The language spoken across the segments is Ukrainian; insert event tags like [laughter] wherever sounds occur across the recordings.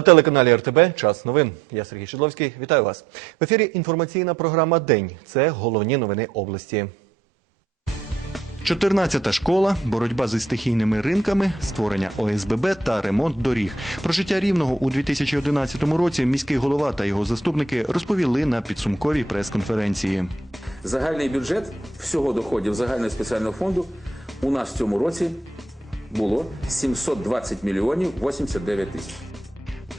На телеканалі РТБ час новин. Я Сергій Шидловський. Вітаю вас. В ефірі інформаційна програма День. Це головні новини області. 14-та школа, боротьба зі стихійними ринками, створення ОСББ та ремонт доріг. Про життя рівного у 2011 році міський голова та його заступники розповіли на підсумковій прес-конференції. Загальний бюджет всього доходів загального спеціального фонду у нас в цьому році було 720 мільйонів 89 тисяч.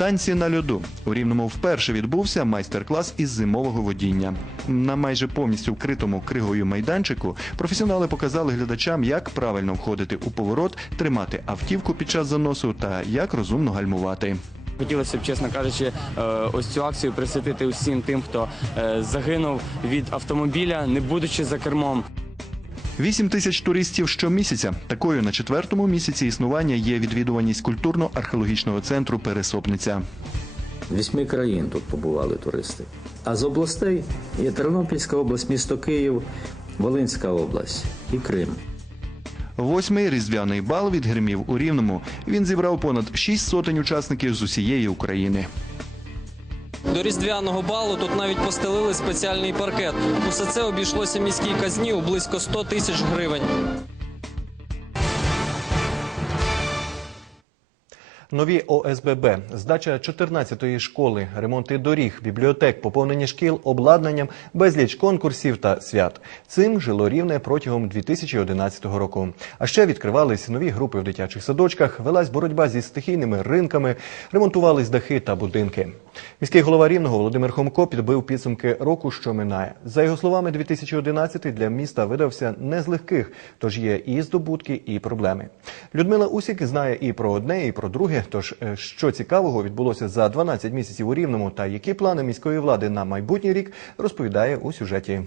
Танці на льоду у рівному вперше відбувся майстер-клас із зимового водіння. На майже повністю вкритому кригою майданчику професіонали показали глядачам, як правильно входити у поворот, тримати автівку під час заносу та як розумно гальмувати. Хотілося б, чесно кажучи, е, ось цю акцію присвятити усім тим, хто е, загинув від автомобіля, не будучи за кермом. 8 тисяч туристів щомісяця. Такою на четвертому місяці існування є відвідуваність культурно-археологічного центру Пересопниця. Вісьми країн тут побували туристи. А з областей є Тернопільська область, місто Київ, Волинська область і Крим. Восьмий різдвяний бал від гримів у Рівному. Він зібрав понад 6 сотень учасників з усієї України. До різдвяного балу тут навіть постелили спеціальний паркет. Усе це обійшлося міській казні у близько 100 тисяч гривень. Нові ОСББ, здача 14-ї школи, ремонти доріг, бібліотек, поповнення шкіл обладнанням, безліч конкурсів та свят. Цим жило рівне протягом 2011 року. А ще відкривались нові групи в дитячих садочках, велась боротьба зі стихійними ринками, ремонтувались дахи та будинки. Міський голова рівного Володимир Хомко підбив підсумки року, що минає. За його словами, 2011 для міста видався не з легких, тож є і здобутки, і проблеми. Людмила Усік знає і про одне, і про друге. Тож, е, що цікавого відбулося за 12 місяців у Рівному та які плани міської влади на майбутній рік, розповідає у сюжеті.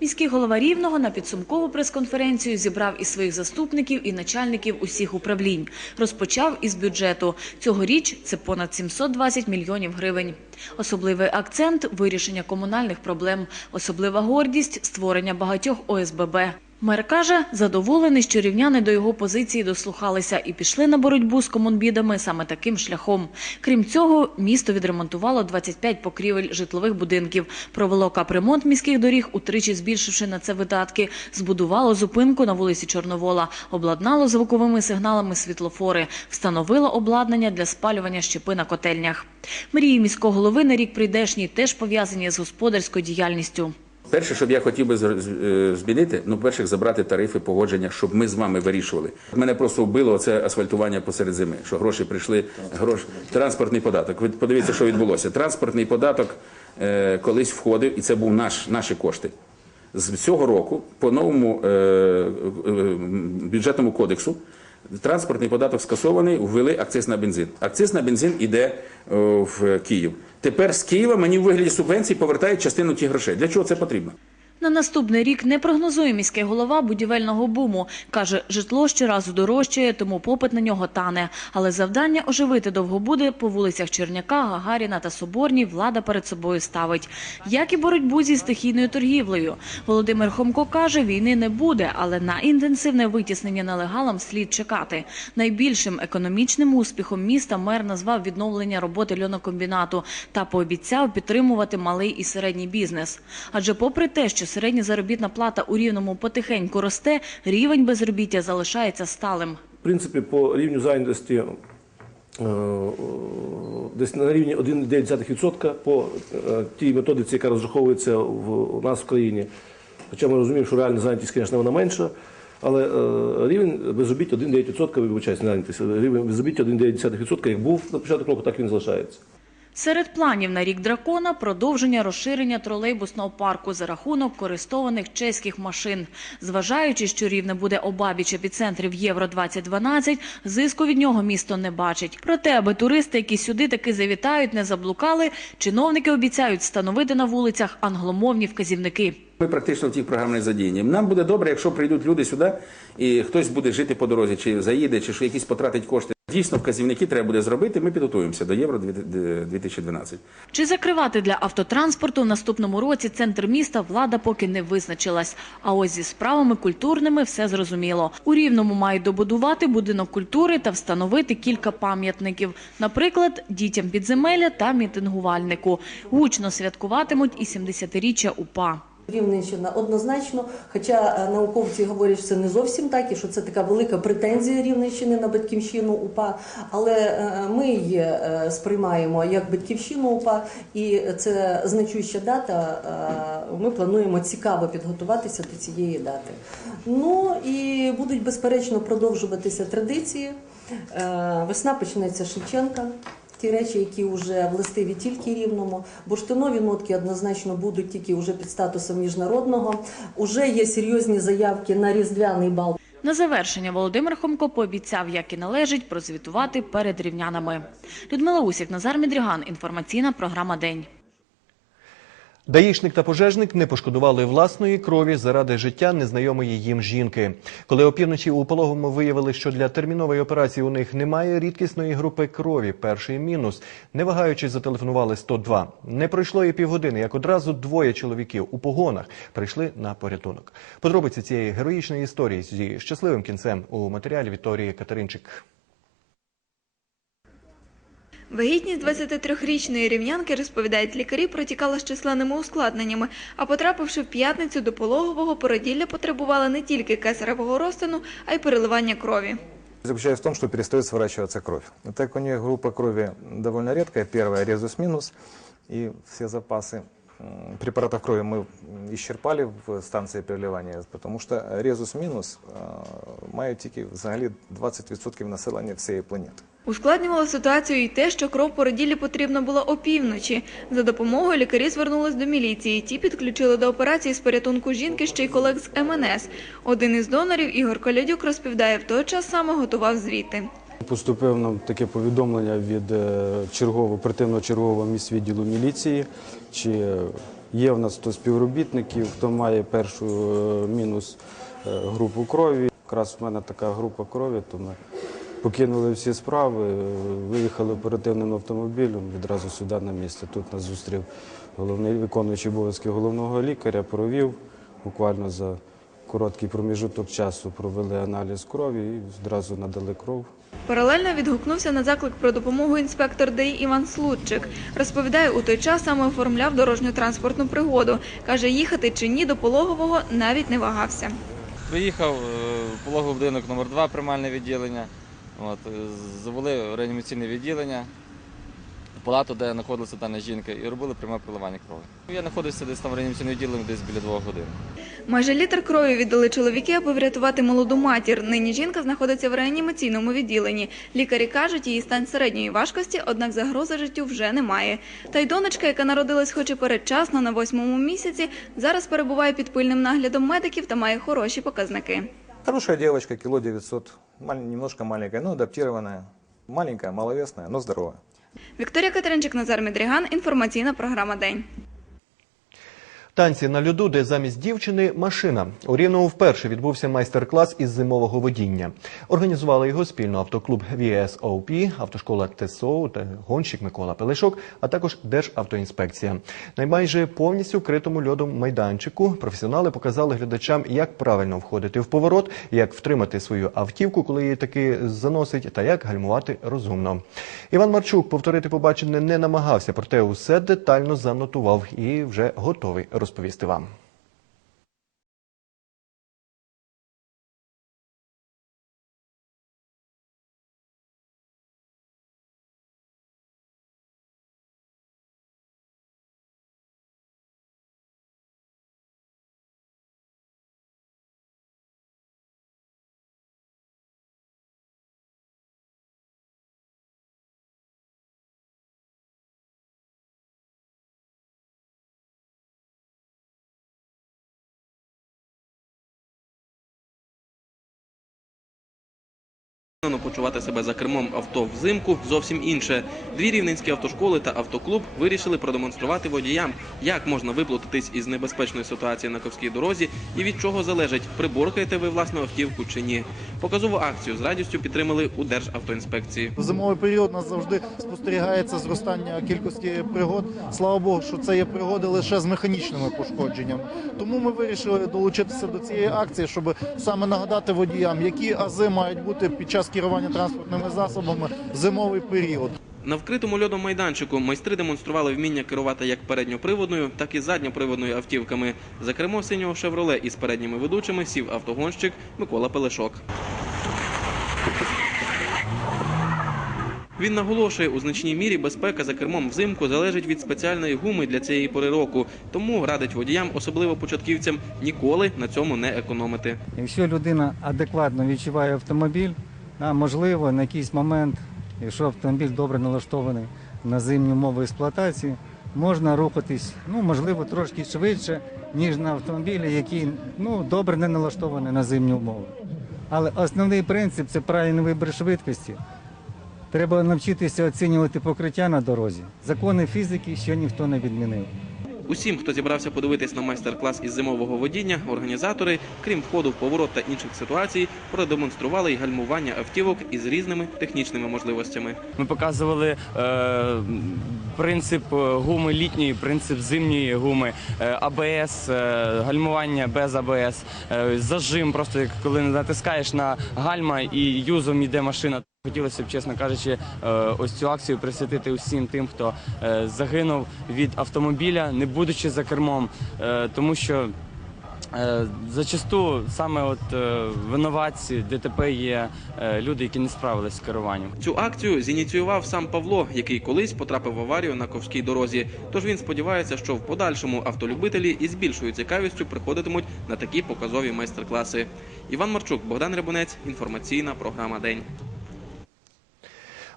Міський голова Рівного на підсумкову прес-конференцію зібрав і своїх заступників, і начальників усіх управлінь. Розпочав із бюджету. Цьогоріч це понад 720 мільйонів гривень. Особливий акцент – вирішення комунальних проблем. Особлива гордість – створення багатьох ОСББ. Мер каже, задоволений, що рівняни до його позиції дослухалися і пішли на боротьбу з комунбідами саме таким шляхом. Крім цього, місто відремонтувало 25 покрівель житлових будинків, провело капремонт міських доріг, утричі збільшивши на це видатки, збудувало зупинку на вулиці Чорновола, обладнало звуковими сигналами світлофори, встановило обладнання для спалювання щепи на котельнях. Мрії міського голови на рік прийдешній теж пов'язані з господарською діяльністю. Перше, що я хотів би е, змінити, ну, перше, забрати тарифи погодження, щоб ми з вами вирішували. Мене просто вбило це асфальтування посеред зими, що гроші прийшли, грош... транспортний податок. Ви подивіться, що відбулося. Транспортний податок е, колись входив, і це був наш, наші кошти. З цього року, по новому е, е, бюджетному кодексу, транспортний податок скасований, ввели акциз на бензин. Акциз на бензин іде е, в Київ. Тепер з Києва мені в вигляді субвенції повертають частину тих грошей. Для чого це потрібно? На наступний рік не прогнозує міський голова будівельного буму. Каже, житло щоразу дорожчає, тому попит на нього тане. Але завдання оживити довгобуди по вулицях Черняка, Гагаріна та Соборній влада перед собою ставить. Як і боротьбу зі стихійною торгівлею. Володимир Хомко каже, війни не буде, але на інтенсивне витіснення нелегалам слід чекати. Найбільшим економічним успіхом міста мер назвав відновлення роботи льонокомбінату та пообіцяв підтримувати малий і середній бізнес. Адже попри те, що середня заробітна плата у Рівному потихеньку росте, рівень безробіття залишається сталим. В принципі, по рівню зайнятості е, десь на рівні 1,9% по е, тій методиці, яка розраховується в, у нас в країні. Хоча ми розуміємо, що реальна зайнятість, звісно, вона менша, але е, рівень безробіття 1,9%, вибачаюсь, зайнятість, рівень безробіття 1,9%, як був на початку року, так він залишається. Серед планів на рік дракона продовження розширення тролейбусного парку за рахунок користованих чеських машин. Зважаючи, що рівне буде обабіч епіцентрів Євро 2012, зиску від нього місто не бачить. Проте, аби туристи, які сюди таки завітають, не заблукали, чиновники обіцяють встановити на вулицях англомовні вказівники. Ми практично в тих програмах не задіяні. Нам буде добре, якщо прийдуть люди сюди, і хтось буде жити по дорозі, чи заїде, чи якісь потратить кошти. Дійсно, вказівники треба буде зробити. Ми підготуємося до Євро 2012. Чи закривати для автотранспорту в наступному році центр міста влада поки не визначилась. А ось зі справами культурними все зрозуміло. У Рівному мають добудувати будинок культури та встановити кілька пам'ятників. Наприклад, дітям підземелля та мітингувальнику. Гучно святкуватимуть і 70-річчя УПА. Рівненщина однозначно, хоча е, науковці говорять, що це не зовсім так, і що це така велика претензія Рівненщини на батьківщину УПА, але е, ми її е, сприймаємо як батьківщину УПА, і це значуща дата. Ми плануємо цікаво підготуватися до цієї дати. Ну і будуть безперечно продовжуватися традиції. Весна почнеться Шевченка. Ті речі, які вже властиві тільки рівному, бурштинові нотки однозначно будуть тільки вже під статусом міжнародного. Уже є серйозні заявки на різдвяний бал. На завершення Володимир Хомко пообіцяв, як і належить, прозвітувати перед рівнянами. Людмила Усік, Назар Мідріган. Інформаційна програма День. Даїшник та пожежник не пошкодували власної крові заради життя незнайомої їм жінки. Коли опівночі у пологовому виявили, що для термінової операції у них немає рідкісної групи крові, перший мінус, не вагаючись, зателефонували 102. Не пройшло і півгодини, як одразу двоє чоловіків у погонах прийшли на порятунок. Подробиці цієї героїчної історії зі щасливим кінцем у матеріалі Вікторії Катеринчик. Вагітність 23-річної рівнянки, розповідають лікарі, протікала з численними ускладненнями, а потрапивши в п'ятницю до пологового, породілля потребувала не тільки кесаревого розтину, а й переливання крові. Заключается в том, что перестает сворачиваться кровь. Так как у нее группа крови довольно редкая, первая резус минус, и все запасы м, препаратов крови мы м, исчерпали в станции переливания, потому что резус мінус э, має тільки взагалі 20% населення всієї планети. Ускладнювало ситуацію і те, що кров породіллі потрібно було опівночі. За допомогою лікарі звернулись до міліції. Ті підключили до операції з порятунку жінки ще й колег з МНС. Один із донорів, Ігор Колядюк, розповідає, в той час саме готував звіти. Поступив нам таке повідомлення від е, чергового оперативного чергового міськвідділу міліції, чи є в нас хто співробітників, хто має першу е, мінус е, групу крові. Якраз в мене така група крові, то ми покинули всі справи, е, виїхали оперативним автомобілем відразу сюди на місце. Тут нас зустрів головний виконуючий обов'язки головного лікаря, провів буквально за короткий проміжуток часу провели аналіз крові і одразу надали кров. Паралельно відгукнувся на заклик про допомогу інспектор ДАІ Іван Случик. Розповідає, у той час саме оформляв дорожню транспортну пригоду. Каже, їхати чи ні до пологового навіть не вагався. Приїхав е, пологовий будинок номер 2 приймальне відділення. От, е, завели в реанімаційне відділення, палату, де знаходилася дана жінка, і робили пряме проливання крові. Я знаходився десь там в реанімаційному відділенні десь біля двох годин. Майже літр крові віддали чоловіки, аби врятувати молоду матір. Нині жінка знаходиться в реанімаційному відділенні. Лікарі кажуть, її стан середньої важкості, однак загрози життю вже немає. Та й донечка, яка народилась хоч і передчасно на восьмому місяці, зараз перебуває під пильним наглядом медиків та має хороші показники. Хорошая девочка, кило 900, мал- немножко маленькая, но адаптированная. Маленькая, маловесная, но здоровая. Вікторія Катеринчик, Назар Медріган. Інформаційна програма День. Танці на льоду, де замість дівчини машина. У Рівному вперше відбувся майстер-клас із зимового водіння. Організували його спільно автоклуб VSOP, автошкола ТСО та гонщик Микола Пелешок, а також Державтоінспекція. На майже повністю критому льодом майданчику професіонали показали глядачам, як правильно входити в поворот, як втримати свою автівку, коли її таки заносить, та як гальмувати розумно. Іван Марчук повторити побачене не намагався, проте усе детально занотував і вже готовий розповісти вам. Почувати себе за кермом авто взимку зовсім інше. Дві рівненські автошколи та автоклуб вирішили продемонструвати водіям, як можна виплутатись із небезпечної ситуації на ковській дорозі і від чого залежить, приборкаєте ви власну автівку чи ні. Показову акцію з радістю підтримали у Державтоінспекції. В зимовий період нас завжди спостерігається зростання кількості пригод. Слава Богу, що це є пригоди лише з механічними пошкодженнями. Тому ми вирішили долучитися до цієї акції, щоб саме нагадати водіям, які ази мають бути під час керування транспортними засобами в зимовий період. На вкритому льодом майданчику майстри демонстрували вміння керувати як передньоприводною, так і задньоприводною автівками. За кермо синього «Шевроле» із передніми ведучими сів автогонщик Микола Пелешок. Він наголошує, у значній мірі безпека за кермом взимку залежить від спеціальної гуми для цієї пори року. Тому радить водіям, особливо початківцям, ніколи на цьому не економити. Якщо людина адекватно відчуває автомобіль, а можливо на якийсь момент, якщо автомобіль добре налаштований на зимні умови експлуатації, можна рухатись, ну можливо, трошки швидше, ніж на автомобілі, які ну добре не налаштовані на зимні умови. Але основний принцип це правильний вибір швидкості. Треба навчитися оцінювати покриття на дорозі. Закони фізики ще ніхто не відмінив. Усім, хто зібрався подивитись на майстер-клас із зимового водіння, організатори, крім входу в поворот та інших ситуацій, продемонстрували й гальмування автівок із різними технічними можливостями. Ми показували е, принцип гуми літньої, принцип зимньої гуми, е, АБС, е, гальмування без АБС, е, зажим, просто як коли натискаєш на гальма і юзом йде машина. Хотілося б, чесно кажучи, е, ось цю акцію присвятити усім тим, хто е, загинув від автомобіля, не будучи за кермом, е, тому що зачасту саме от винуватці ДТП є люди, які не справились з керуванням. Цю акцію зініціював сам Павло, який колись потрапив в аварію на Ковській дорозі. Тож він сподівається, що в подальшому автолюбителі із більшою цікавістю приходитимуть на такі показові майстер-класи. Іван Марчук, Богдан Рябунець, інформаційна програма День.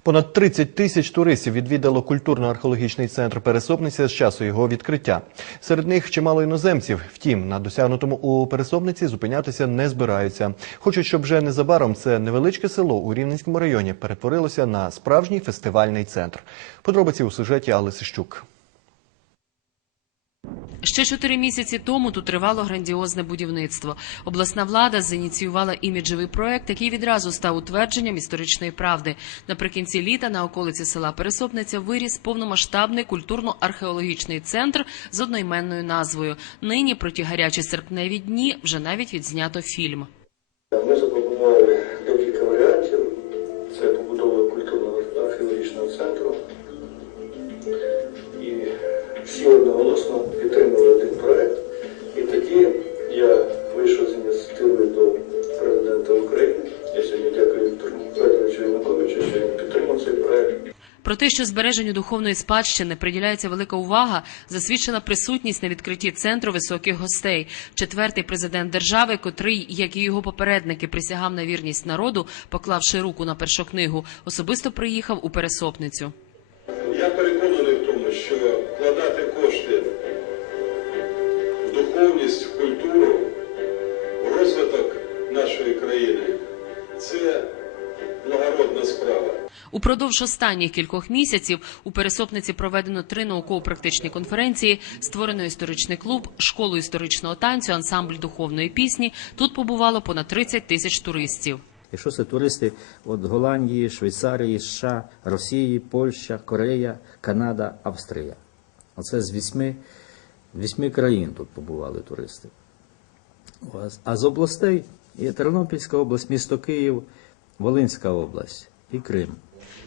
Понад 30 тисяч туристів відвідало культурно-археологічний центр Пересопниця з часу його відкриття. Серед них чимало іноземців. Втім, на досягнутому у Пересопниці зупинятися не збираються. Хочуть, щоб вже незабаром це невеличке село у Рівненському районі перетворилося на справжній фестивальний центр. Подробиці у сюжеті Алли Сищук. Ще чотири місяці тому тут тривало грандіозне будівництво. Обласна влада зініціювала іміджевий проект, який відразу став утвердженням історичної правди. Наприкінці літа на околиці села Пересопниця виріс повномасштабний культурно-археологічний центр з одноіменною назвою. Нині про ті гарячі серпневі дні вже навіть відзнято фільм. Про те, що збереженню духовної спадщини приділяється велика увага, засвідчила присутність на відкритті центру високих гостей. Четвертий президент держави, котрий, як і його попередники, присягав на вірність народу, поклавши руку на першу книгу, особисто приїхав у пересопницю. Я переконаний в тому, що вкладати кошти в духовність, в культуру, в розвиток нашої країни це благородна справа. Упродовж останніх кількох місяців у пересопниці проведено три науково-практичні конференції, створено історичний клуб, школу історичного танцю, ансамбль духовної пісні. Тут побувало понад 30 тисяч туристів. Якщо це туристи від Голландії, Швейцарії, США, Росії, Польща, Корея, Канада, Австрія. Оце з вісьми, вісьми країн тут побували туристи. А з областей є Тернопільська область, місто Київ, Волинська область і Крим.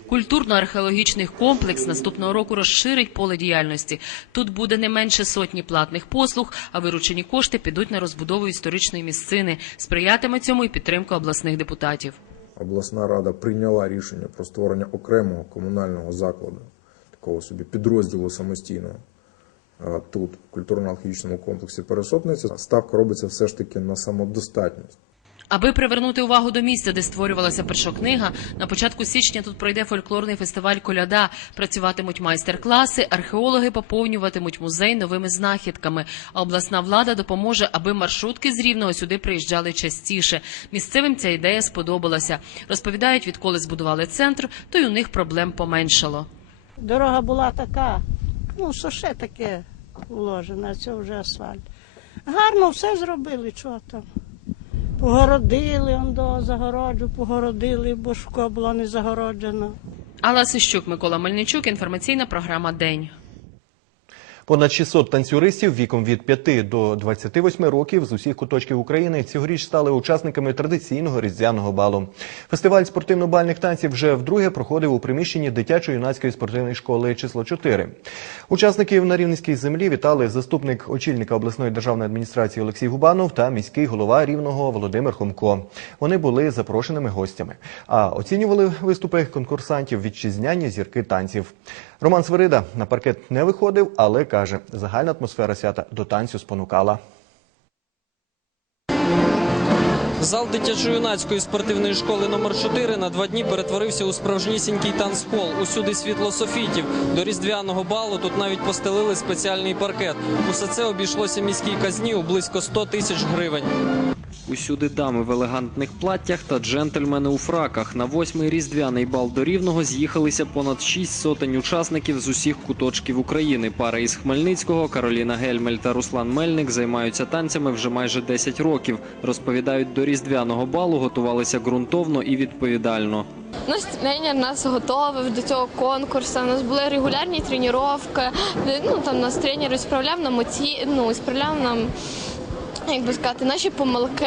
Культурно-археологічний комплекс наступного року розширить поле діяльності. Тут буде не менше сотні платних послуг, а виручені кошти підуть на розбудову історичної місцини. Сприятиме цьому і підтримка обласних депутатів. обласна рада прийняла рішення про створення окремого комунального закладу, такого собі підрозділу самостійного тут, в культурно-археологічному комплексі Пересопниця. Ставка робиться все ж таки на самодостатність. Аби привернути увагу до місця, де створювалася першокнига, на початку січня тут пройде фольклорний фестиваль Коляда. Працюватимуть майстер-класи, археологи поповнюватимуть музей новими знахідками. А обласна влада допоможе, аби маршрутки з рівного сюди приїжджали частіше. Місцевим ця ідея сподобалася. Розповідають, відколи збудували центр, то й у них проблем поменшало. Дорога була така, ну що ще таке уложено, це вже асфальт. Гарно все зробили, чого там. Погородили он до загороджу, погородили, бо шко було не загороджено. Алла Сищук, Микола Мельничук, інформаційна програма День. Понад 600 танцюристів віком від 5 до 28 років з усіх куточків України цьогоріч стали учасниками традиційного різдвяного балу. Фестиваль спортивно-бальних танців вже вдруге проходив у приміщенні дитячо-юнацької спортивної школи число 4. Учасників на Рівненській землі вітали заступник очільника обласної державної адміністрації Олексій Губанов та міський голова Рівного Володимир Хомко. Вони були запрошеними гостями. А оцінювали виступи конкурсантів вітчизняні зірки танців. Роман Свирида на паркет не виходив, але каже, загальна атмосфера свята до танцю спонукала. Зал дитячо-юнацької спортивної школи номер 4 на два дні перетворився у справжнісінький танцпол. Усюди світло софітів. До різдвяного балу тут навіть постелили спеціальний паркет. Усе це обійшлося міській казні у близько 100 тисяч гривень. Усюди дами в елегантних платтях та джентльмени у фраках. На восьмий різдвяний бал до Рівного з'їхалися понад шість сотень учасників з усіх куточків України. Пара із Хмельницького, Кароліна Гельмель та Руслан Мельник займаються танцями вже майже 10 років. Розповідають, до різдвяного балу готувалися ґрунтовно і відповідально. Наш тренер нас готовив до цього конкурсу. У нас були регулярні тренування. Ну там нас тренер справляв нам оці, ну справляв нам. [laughs] Як би сказати, наші помилки,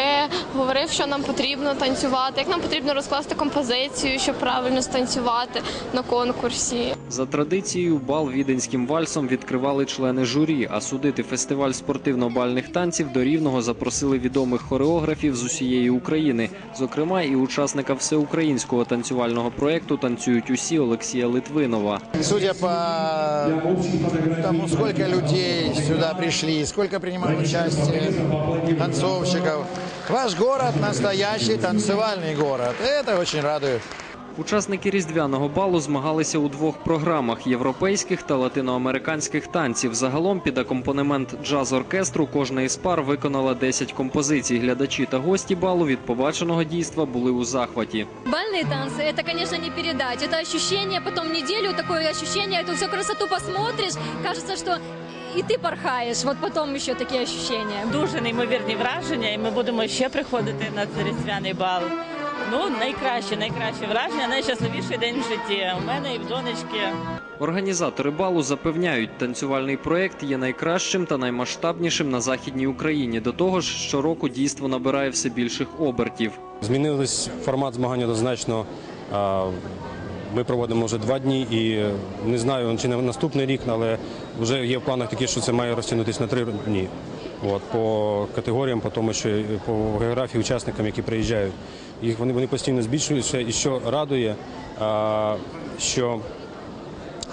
говорив, що нам потрібно танцювати, як нам потрібно розкласти композицію, щоб правильно станцювати на конкурсі. За традицією, бал віденським вальсом відкривали члени журі, а судити фестиваль спортивно-бальних танців до Рівного запросили відомих хореографів з усієї України, зокрема і учасника всеукраїнського танцювального проєкту «Танцюють усі» Олексія Литвинова. Судя по тому, сколько людей сюда пришли, сколько принимало участие танцовщиков, ваш город настоящий танцевальный город. Это очень радует. Учасники різдвяного балу змагалися у двох програмах європейських та латиноамериканських танців. Загалом під акомпанемент джаз-оркестру кожна із пар виконала 10 композицій. Глядачі та гості балу від побаченого дійства були у захваті. Бальные танцы, это, конечно, не передать. Это ощущение, потом неделю такое ощущение, эту всю красоту посмотришь, кажется, что і ти порхаєш. От потім ще такі ощущення. Дуже неймовірні враження, і ми будемо ще приходити на цей різдвяний бал. Ну, найкраще, найкраще враження, найщасливіший день в житті. У мене і в донечки. Організатори балу запевняють, танцювальний проєкт є найкращим та наймасштабнішим на західній Україні. До того ж, щороку дійство набирає все більших обертів. Змінились формат змагання дозначно. Ми проводимо вже два дні і не знаю, чи на наступний рік, але вже є в планах такі, що це має розтягнутися на три дні. От, по категоріям, по тому, що по географії учасникам, які приїжджають. Їх вони, вони постійно збільшуються, і що радує, а, що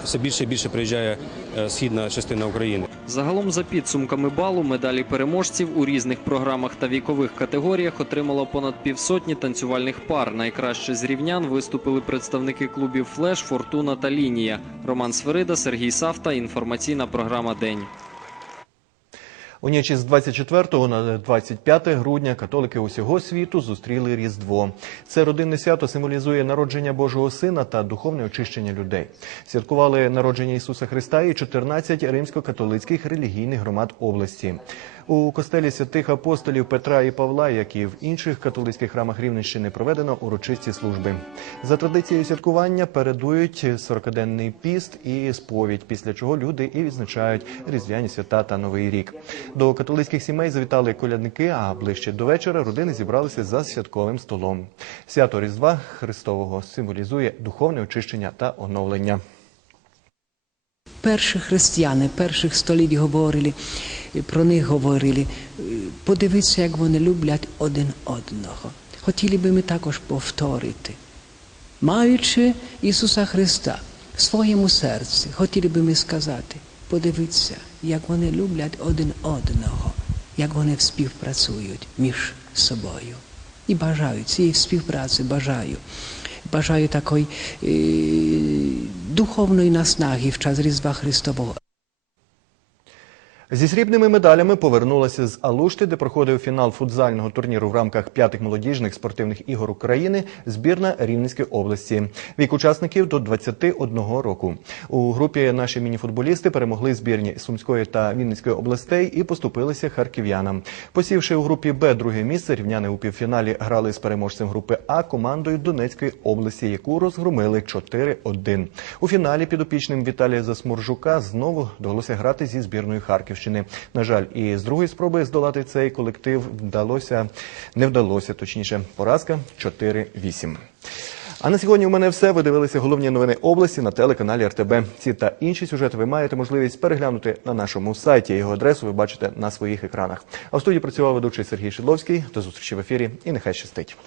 все більше і більше приїжджає е, східна частина України. Загалом, за підсумками балу, медалі переможців у різних програмах та вікових категоріях отримало понад півсотні танцювальних пар. Найкраще з рівнян виступили представники клубів Флеш, Фортуна та Лінія. Роман Сверида, Сергій Савта. Інформаційна програма День. У ніч з 24 на 25 грудня католики усього світу зустріли Різдво. Це родинне свято символізує народження Божого Сина та духовне очищення людей. Святкували народження Ісуса Христа і 14 римсько-католицьких релігійних громад області. У костелі святих апостолів Петра і Павла, як і в інших католицьких храмах Рівненщини, проведено урочисті служби. За традицією святкування передують 40-денний піст і сповідь, після чого люди і відзначають різдвяні свята та новий рік. До католицьких сімей завітали колядники, а ближче до вечора родини зібралися за святковим столом. Свято Різдва Христового символізує духовне очищення та оновлення. Перші християни перших століть говорили, про них говорили. Подивіться, як вони люблять один одного. Хотіли би ми також повторити. Маючи Ісуса Христа в своєму серці, хотіли би ми сказати, подивіться, як вони люблять один одного, як вони співпрацюють між собою. І бажаю цієї співпраці, бажаю. Бажаю такої е, духовної наснаги в час Різдва Христового. Зі срібними медалями повернулася з Алушти, де проходив фінал футзального турніру в рамках п'ятих молодіжних спортивних ігор України збірна Рівненської області. Вік учасників до 21 року. У групі наші мініфутболісти перемогли збірні Сумської та Вінницької областей і поступилися харків'янам. Посівши у групі Б друге місце, рівняни у півфіналі грали з переможцем групи А командою Донецької області, яку розгромили 4-1. У фіналі підопічним Віталія Засмуржука знову довелося грати зі збірною Харківщини. На жаль, і з другої спроби здолати цей колектив вдалося не вдалося, точніше, поразка 4-8. А на сьогодні у мене все. Ви дивилися головні новини області на телеканалі РТБ. Ці та інші сюжети ви маєте можливість переглянути на нашому сайті. Його адресу ви бачите на своїх екранах. А в студії працював ведучий Сергій Шидловський. До зустрічі в ефірі і нехай щастить.